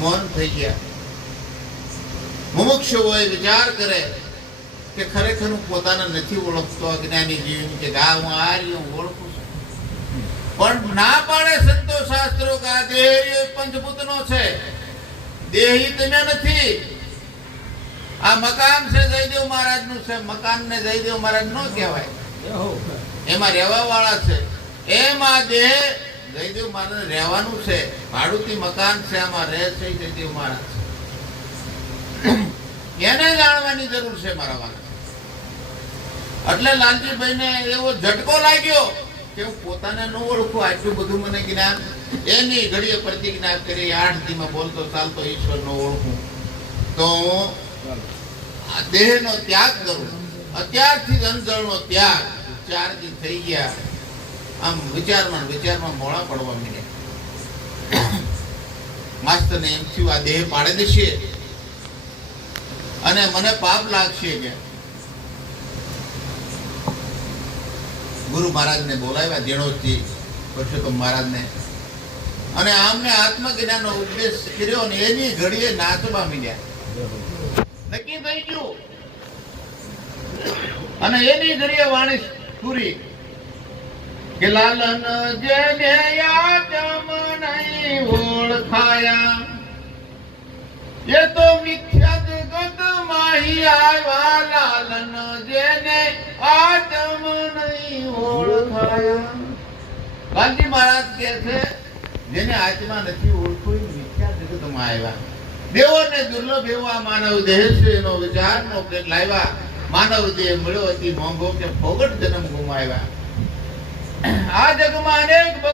મૌન થઈ ગયા. મુમુક્ષુ હોય વિચાર કરે કે ખરેખર હું પોતાને નથી ઓળખતો. અજ્ઞાની જીવની કે ગા હું આ રહ્યો હું ઓળખું છું, પણ ના પાડે સંતો શાસ્ત્રો કે આ દેહ પંચભૂતનો છે, દેહી તમે નથી. આ મકાન છે જયદેવ મહારાજ નું છે, મકાન ને જયદેવ મહારાજ નો કહેવાય, એમાં રહેવા વાળા છે. એમાં દેહ જયદેવ મહારાજ રહેવાનું છે, ભાડુતી મકાન છે, આમાં રહે છે જયદેવ મહારાજ. એને જાણવાની જરૂર છે મારા વાળા. એટલે લાલજીભાઈ ને એવો ઝટકો લાગ્યો કે હું પોતાને ન ઓળખું, આટલું બધું મને જ્ઞાન. એની ઘડીએ પ્રતિજ્ઞા કરી 8 દીમાં બોલતો ચાલતો ઈશ્વર નો ઓળખું તો હું આ દેહનો ત્યાગ કરું. અત્યારથી અંજળનો ત્યાગ. 4 દી થઈ ગયા. આમ વિચારમાં મોડા પડવા માંડ્યા. માસ્તરને એમ થયું આ દેહ પાડી દેશે અને મને પાપ લાગશે કે. ગુરુ મહારાજને બોલાવ્યા, દેણોજી પુરુષોત્તમ મહારાજને, અને આમને આત્મજ્ઞાનનો ઉપદેશ કર્યો અને એની ઘડીએ નાચવા માંડ્યા. નક્કી થઈ ગયું અને એની ઘડીએ વાણી પૂરી કે લાલન જેને આત્મ નહીં ઓળખાયા એ તો મિથ્યા જગત માહી આવ્યા. લાલન જેને આત્મ નહીં ઓળખાયા. ગાંધી મહારાજ કહે છે જેને આત્મા નથી ઓળખું એ મિથ્યા જગતમાં આવ્યા. દેવોને દુર્લભ એવો આ માનવ દેહ છે, એનો વિચારનો કે લાવ્યા. માનવ દેહ મળ્યો અતિ મોંઘો કે ફોગટ જન્મ ગુમાવ્યા. આ જગમાં અનેક